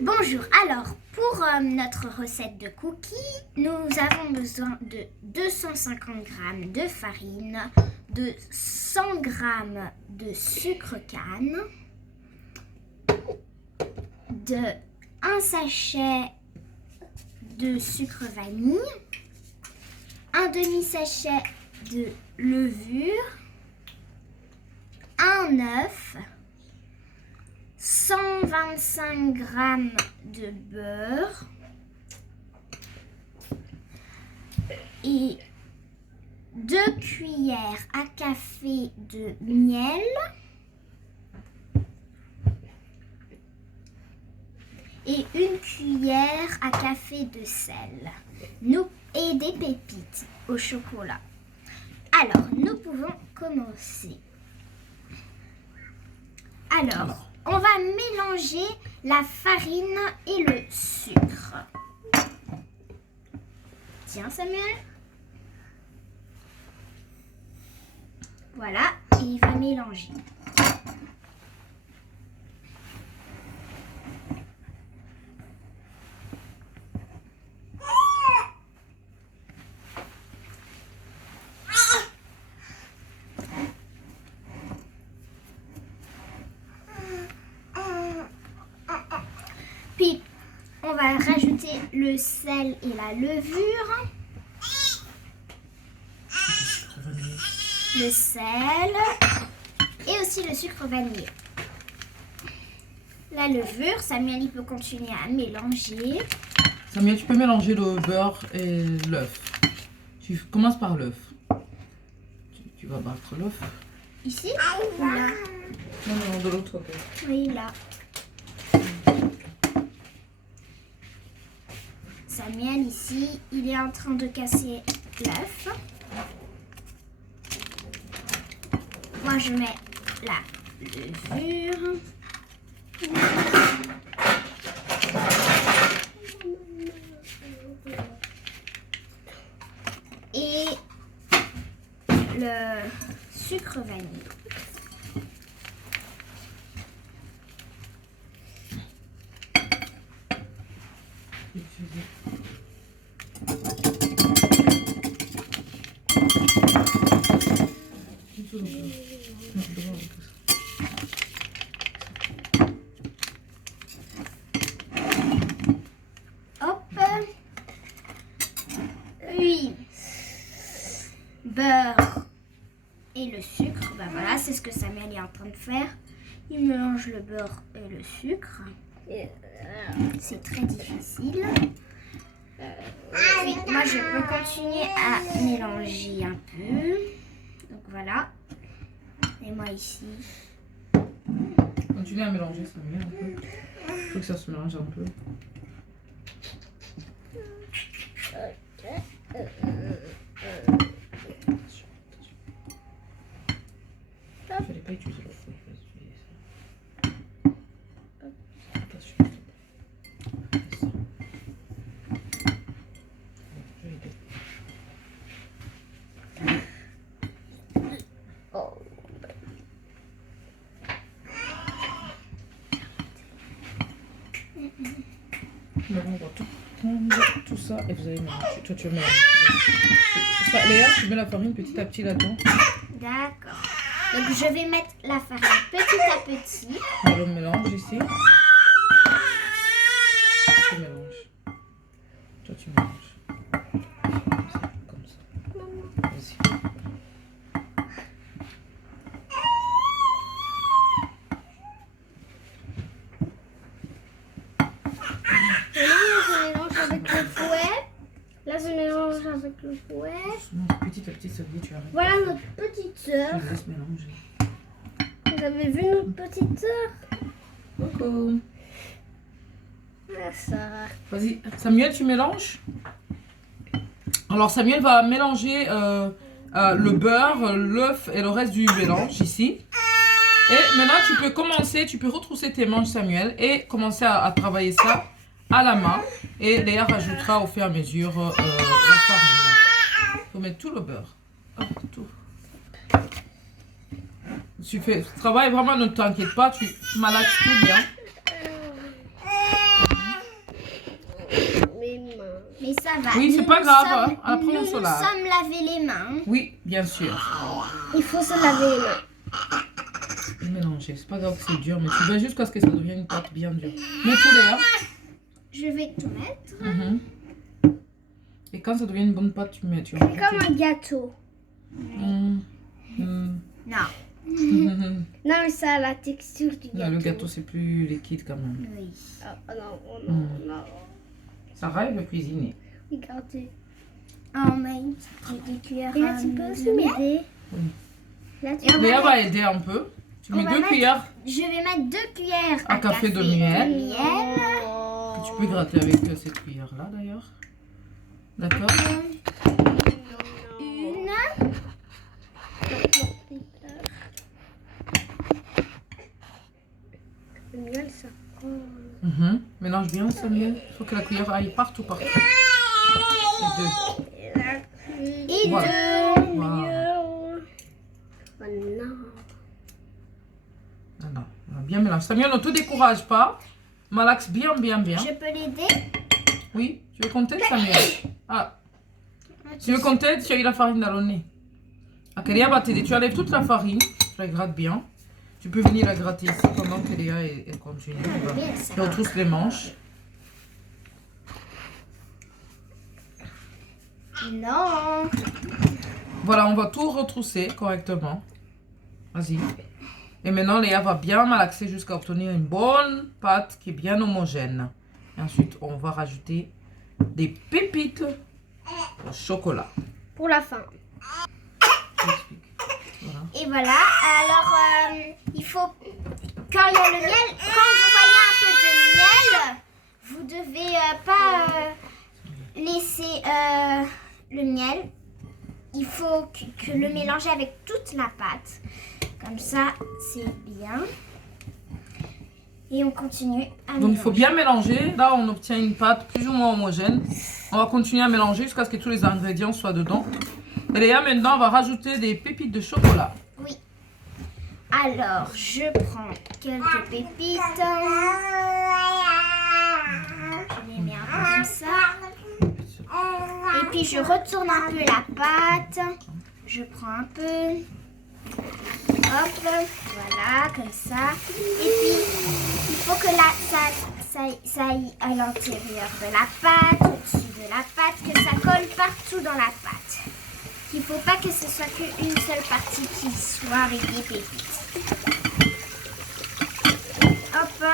Bonjour, alors pour notre recette de cookies, nous avons besoin de 250 g de farine, de 100 g de sucre canne, de 1 sachet de sucre vanille, un demi-sachet de levure, un œuf, 125 g de beurre et 2 cuillères à café de miel et 1 cuillère à café de sel et des pépites au chocolat. Alors, nous pouvons commencer. Alors, on va mélanger la farine et le sucre. Tiens, Samuel. Voilà, et il va mélanger. Puis, on va rajouter le sel et la levure. Le sel et aussi le sucre vanillé. La levure, Samuel, il peut continuer à mélanger. Samuel, tu peux mélanger le beurre et l'œuf. Tu commences par l'œuf. Tu vas battre l'œuf. Ici ou là? Non, de l'autre côté. Oui, là. Samuel, ici, il est en train de casser l'œuf. Moi, je mets la levure. Et le sucre vanille. Hop. Oui. Beurre et le sucre. Ben voilà, c'est ce que Samuel est en train de faire. Il mélange le beurre et le sucre. C'est très difficile. Puis, moi, je peux continuer à mélanger un peu. Donc voilà. Et moi ici. Continue à mélanger, Samuel, un peu. Il faut que ça se mélange un peu. Il ne fallait pas utiliser le fouet, il faut utiliser ça. Attention. Ça. Je vais aider. Maintenant, on va tout prendre, tout ça, et vous allez mélanger. Toi, tu vas mélanger. Ça, Léa, tu mets la farine petit à petit là-dedans. D'accord. Donc je vais mettre la farine petit à petit. On le mélange ici. Tu mélanges. Toi, tu mélanges. Comme ça. Vas-y. Là, je mélange avec le fouet. Petit à petit, ça dit, tu arrêtes. Voilà notre petite sœur. Tu laisses mélanger. Vous avez vu notre petite sœur? Coucou. Ah, ça. Vas-y, Samuel, tu mélanges. Alors, Samuel va mélanger le beurre, l'œuf et le reste du mélange ici. Et maintenant, tu peux commencer, tu peux retrousser tes manches, Samuel, et commencer à travailler ça à la main. Et Léa rajoutera au fur et à mesure la farine. Il faut mettre tout le beurre. Hop, tout. Tu travailles vraiment, ne t'inquiète pas, tu malaxes tout bien. Ça va. Oui, c'est Nous pas nous grave, sommes- hein. Après, on nous se nous lave. sommes lavé les mains. Oui, bien sûr. Il faut se laver les mains. Et mélanger. C'est pas grave que c'est dur, mais tu veux jusqu'à ce que ça devienne une pâte bien dure. Mets tout Léa. Je vais tout mettre. Mhm. Et quand ça devient une bonne pâte, tu mets. Tu C'est comme un gâteau. Mhm. Mhm. Non. Mhm. Non, mais ça a la texture du gâteau. Là, le gâteau, c'est plus liquide quand même. Oui. Oh non, oh non, non. Sarah, elle veut cuisiner. Regardez. Oh, mais j'ai des cuillères. Et là, tu peux aussi de miel. m'aider. Oui. Là, tu Et on Léa va va aider un peu. Tu On mets va 2 mettre- cuillères Je vais mettre 2 cuillères à café de miel. Oh. Que tu peux gratter avec cette cuillère-là d'ailleurs. D'accord. Une. Le miel, ça. Mhm. Mélange bien ce miel. Il faut que la cuillère aille partout, partout. Et Et Voilà. 2. Voilà. Oh non. Voilà. On va bien mélanger. Samuel, ne te décourage pas. Malaxe bien, bien, bien. Je peux l'aider? Oui, tu veux qu'on t'aide, Samuel? Ah, tu veux qu'on t'aide? Tu as eu la farine dans le nez. Ok, Léa va t'aider. Tu enlèves toute la farine. Tu la grattes bien. Tu peux venir la gratter ici pendant que Léa elle continue. On va bien, ça. faire retrousse les manches. Non. Voilà, on va tout retrousser correctement. Vas-y. Et maintenant, Léa va bien malaxer jusqu'à obtenir une bonne pâte qui est bien homogène. Et ensuite, on va rajouter des pépites au chocolat. Pour la fin. Je t'explique. Voilà. Et voilà. Alors, il faut. Quand il y a le miel, quand vous voyez un peu de miel, vous devez pas laisser le miel. Il faut que le mélanger avec toute la pâte. Comme ça, c'est bien. Et on continue à Donc, il faut mélanger. bien mélanger. Là, on obtient une pâte plus ou moins homogène. On va continuer à mélanger jusqu'à ce que tous les ingrédients soient dedans. Et Léa, maintenant, on va rajouter des pépites de chocolat. Oui. Alors, je prends quelques pépites. Je les mets un peu comme ça. Et puis, je retourne un peu la pâte. Je prends un peu. Hop, voilà, comme ça. Et puis, il faut que ça aille à l'intérieur de la pâte, au-dessus de la pâte, que ça colle partout dans la pâte. Il ne faut pas que ce soit qu'une seule partie qui soit avec des pépites. Hop.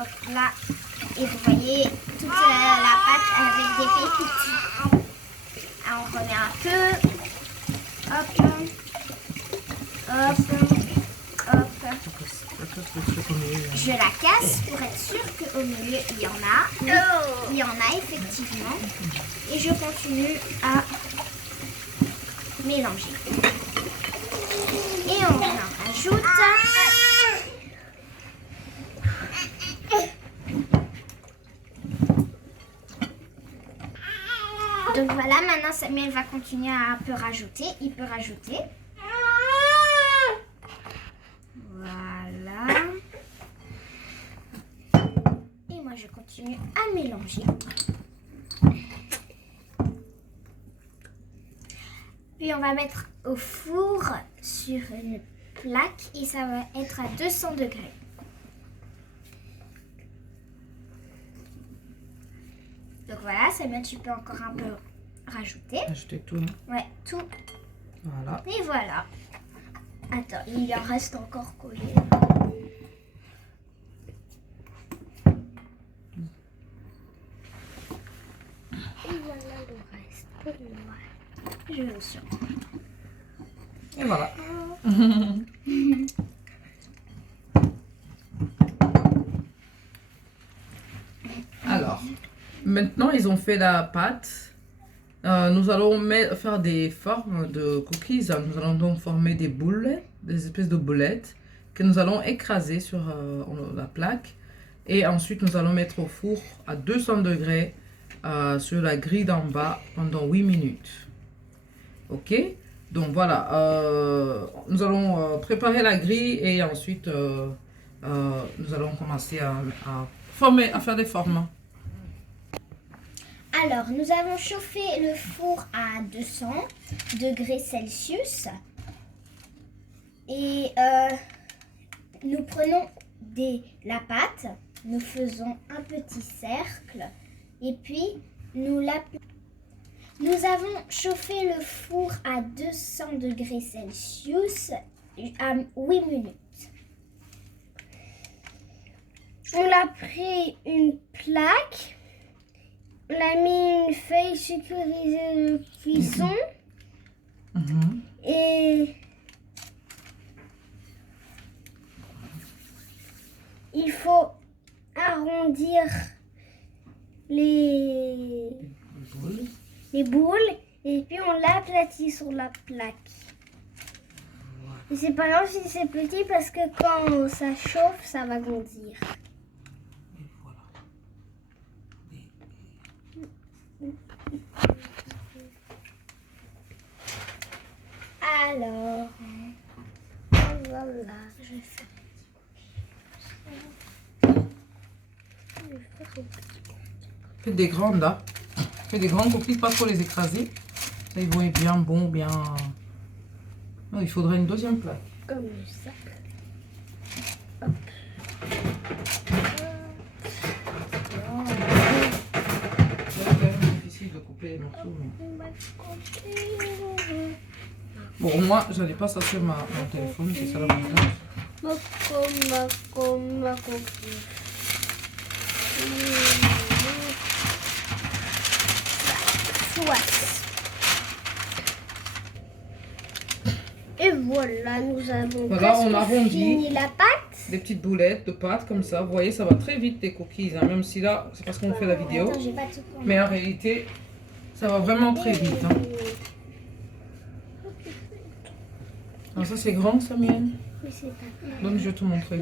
Hop là. Et vous voyez toute la pâte avec des pépites. Ah, on remet un peu. Hop. Hop. Hop. Je la casse pour être sûre qu'au milieu il y en a. Oui, il y en a effectivement. Et je continue à mélanger. Et on en rajoute. Donc voilà, maintenant Samuel va continuer à un peu rajouter. Il peut rajouter. Voilà. Et moi je continue à mélanger. Puis on va mettre au four sur une plaque et ça va être à 200 degrés. Donc voilà, Samuel, tu peux encore un peu rajouter. Ajouter tout. Hein. Ouais, tout. Voilà. Et voilà. Attends, il en reste encore collé. Et voilà le reste pour moi. Je le sens. Et voilà. Alors, maintenant ils ont fait la pâte. Nous allons faire des formes de cookies. Nous allons donc former des boulettes, des espèces de boulettes que nous allons écraser sur la plaque. Et ensuite, nous allons mettre au four à 200 degrés sur la grille d'en bas pendant 8 minutes. Ok? Donc voilà, nous allons préparer la grille et ensuite nous allons commencer à former, à faire des formes. Alors, nous avons chauffé le four à 200 degrés Celsius. Et nous prenons la pâte, nous faisons un petit cercle et puis nous avons chauffé le four à 200 degrés Celsius à 8 minutes. On a pris une plaque, on a mis une feuille sécurisée de cuisson et il faut arrondir les boules et puis on l'aplatit sur la plaque. Et c'est pas grave si c'est petit parce que quand ça chauffe, ça va grandir. Alors, Voilà. je vais faire. Faites des grandes là. Faites des grandes coquilles, pas trop les écraser. Ça, ils vont être bien bons, bien. Non, il faudrait une deuxième plaque. Comme ça. C'est quand même difficile de couper les morceaux. Bon, moi, j'allais pas ça sur mon téléphone, c'est ça l'avantage. Et voilà, nous avons Voilà, on presque arrondit. fini la pâte. Des petites boulettes de pâte comme ça. Vous voyez, ça va très vite les cookies. Hein. Même si là, c'est parce qu'on fait la vidéo. Attends, j'ai pas tout compris. Mais en réalité, ça va vraiment très vite. Hein. Alors ça, c'est grand, Samuel. Mais c'est pas grave. Donc, je vais te montrer.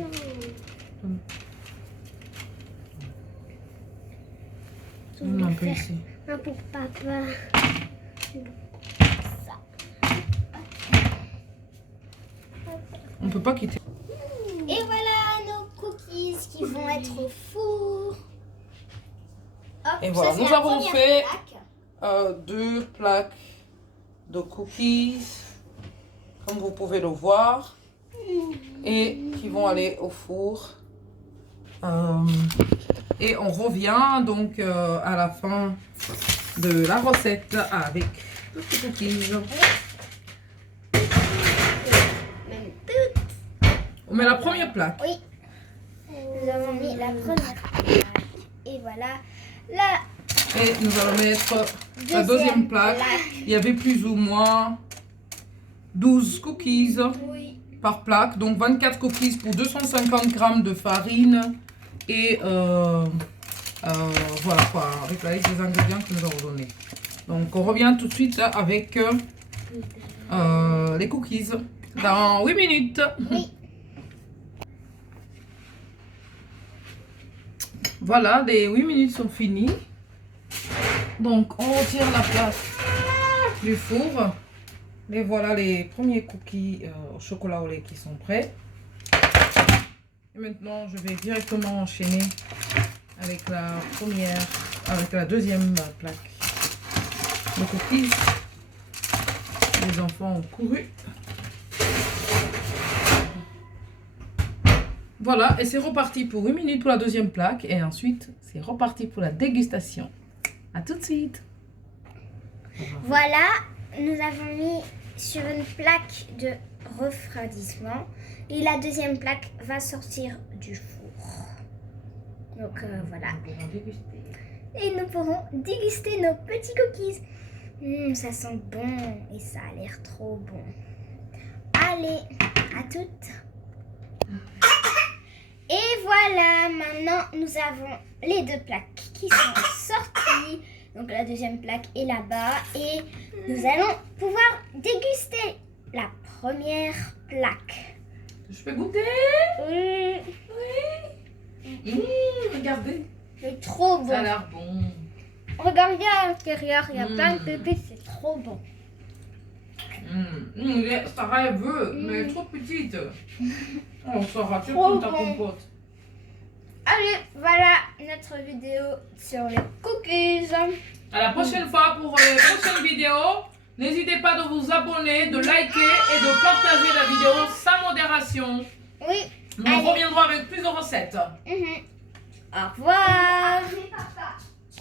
Je Donne vais un peu faire ici. un pour papa. On peut pas quitter. Et voilà nos cookies qui vont être au four. Hop, Et ça, voilà, c'est nous la avons première fait plaque. 2 plaques de cookies, comme vous pouvez le voir, et qui vont aller au four. Et on revient donc à la fin de la recette avec tous les cookies. Même toutes. On met la première plaque. Oui. Nous avons mis la première plaque. Et voilà la Et nous allons mettre la deuxième plaque. Il y avait plus ou moins 12 cookies Oui. par plaque. Donc 24 cookies pour 250 grammes de farine. Et voilà quoi, avec la liste des ingrédients que nous avons donné. Donc on revient tout de suite avec les cookies dans 8 minutes. Oui. Voilà, les 8 minutes sont finies. Donc on retire la plaque du four. Et voilà les premiers cookies au chocolat au lait qui sont prêts. Et maintenant je vais directement enchaîner avec la deuxième plaque de cookies. Les enfants ont couru. Voilà, et c'est reparti pour 8 minutes pour la deuxième plaque. Et ensuite, c'est reparti pour la dégustation. À tout de suite. Voilà, nous avons mis sur une plaque de refroidissement. Et la deuxième plaque va sortir du four. Donc voilà. Et nous pourrons déguster nos petits cookies. Ça sent bon et ça a l'air trop bon. Allez, à toutes. Et voilà, maintenant nous avons les deux plaques qui sont sorties. Donc la deuxième plaque est là-bas et nous allons pouvoir déguster la première plaque. Je peux goûter? Oui, Regardez. c'est trop bon. Ça a l'air bon. Regardez à l'intérieur, il y a plein de pépites, c'est trop bon. Sarah elle veut, mais elle est trop petite. Oh Sarah, tu Trop prends ta bon. compote. Allez, voilà notre vidéo sur les cookies. À la prochaine fois pour les prochaines vidéos. N'hésitez pas de vous abonner, de liker et de partager la vidéo sans modération. Oui. Nous reviendrons avec plus de recettes. Au revoir. Papa.